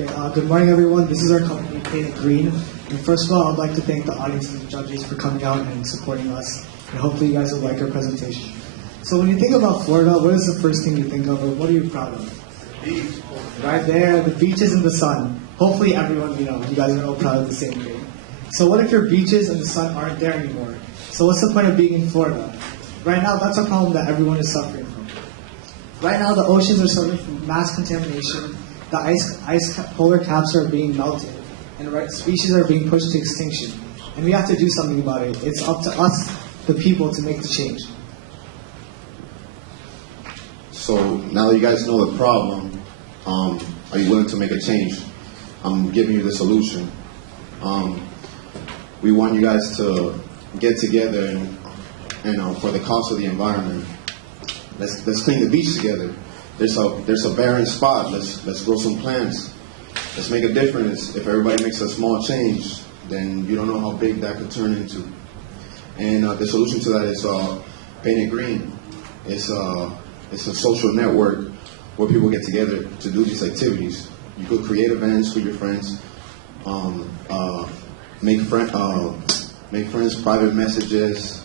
Okay, good morning, everyone. This is our company, Painted Green. And first of all, I'd like to thank the audience and the judges for coming out and supporting us. And hopefully you guys will like our presentation. So when you think about Florida, what is the first thing you think of, or what are you proud of? Beach. Right there, the beaches and the sun. Hopefully everyone, you guys are all proud of the same thing. So what if your beaches and the sun aren't there anymore? So what's the point of being in Florida? Right now, that's a problem that everyone is suffering from. Right now, the oceans are suffering from mass contamination. The ice polar caps are being melted, and species are being pushed to extinction. And we have to do something about it. It's up to us, the people, to make the change. So now that you guys know the problem, are you willing to make a change? I'm giving you the solution. We want you guys to get together and for the cause of the environment. Let's clean the beach together. There's a barren spot. Let's grow some plants. Let's make a difference. If everybody makes a small change, then you don't know how big that could turn into. And the solution to that is Painted Green. It's a social network where people get together to do these activities. You could create events with your friends, make friends, private messages,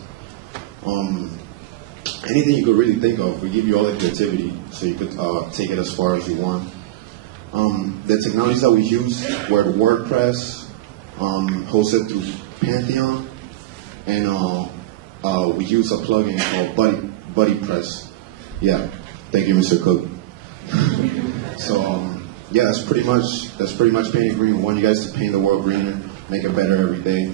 anything you could really think of. We give you all the creativity so you could take it as far as you want. The technologies that we use were WordPress, hosted through Pantheon, and we use a plugin called BuddyPress. Yeah, thank you, Mr. Cook. So yeah, that's pretty much Painted Green. We want you guys to paint the world greener, make it better every day.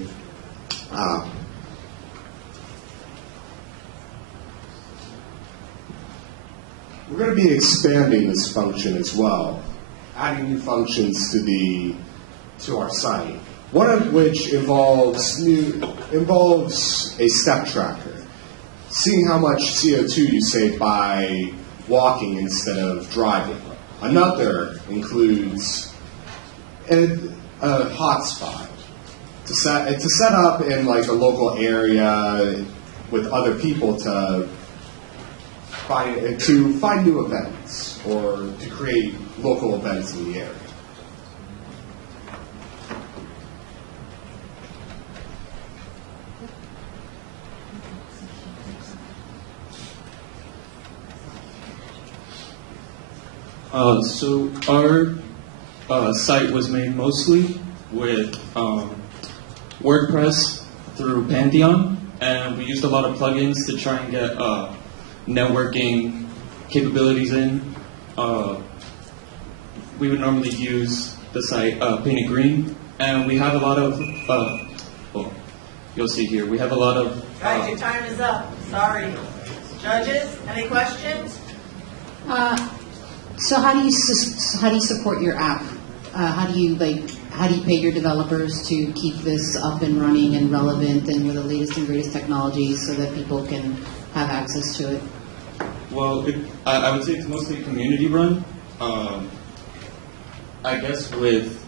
We're going to be expanding this function as well, adding new functions to our site. One of which involves a step tracker, seeing how much CO2 you save by walking instead of driving. Another includes a hotspot to set up in like a local area with other people to find new events or to create local events in the area. So our site was made mostly with WordPress through Pantheon, and we used a lot of plugins to try and get networking capabilities in. We would normally use the site Painted Green, and we have a lot of, well, you'll see here, we have a lot of... Guys, your time is up. Sorry. Judges, any questions? So how do you support your app? How do you pay your developers to keep this up and running and relevant and with the latest and greatest technologies so that people can have access to it? Well, I would say it's mostly community run. I guess with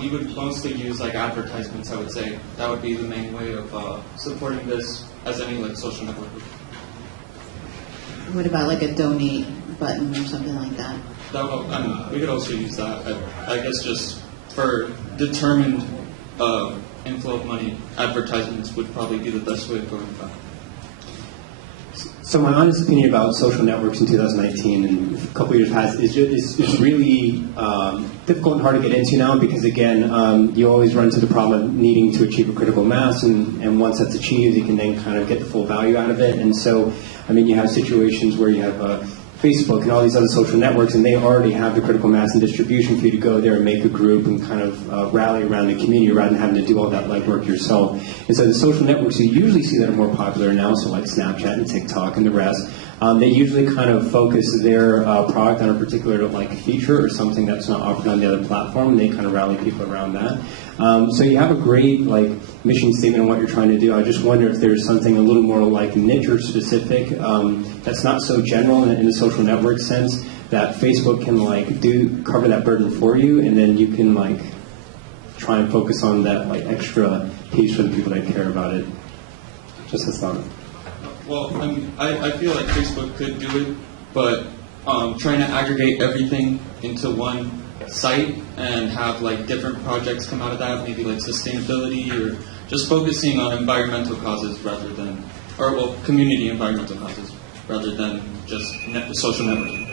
we would mostly use like advertisements. I would say that would be the main way of supporting this as any like social network. What about like a donate button or something like that? We could also use that. I guess just for determined inflow of money, advertisements would probably be the best way of going about it. So my honest opinion about social networks in 2019 and a couple of years past is it's really difficult and hard to get into now because, again, you always run into the problem of needing to achieve a critical mass, and once that's achieved, you can then kind of get the full value out of it. And so, I mean, you have situations where you have Facebook and all these other social networks, and they already have the critical mass and distribution for you to go there and make a group and kind of rally around the community rather than having to do all that legwork yourself. And so the social networks you usually see that are more popular now, so like Snapchat and TikTok and the rest, they usually kind of focus their product on a particular like feature or something that's not offered on the other platform, and they kind of rally people around that. So you have a great like mission statement on what you're trying to do. I just wonder if there's something a little more like niche or specific that's not so general in the social network sense that Facebook can like cover that burden for you, and then you can like try and focus on that like extra piece for the people that care about it. Just as thought. Well, I mean, I feel like Facebook could do it, but trying to aggregate everything into one site and have like different projects come out of that, maybe like sustainability or just focusing on environmental causes rather than, or well, community environmental causes rather than just social networking.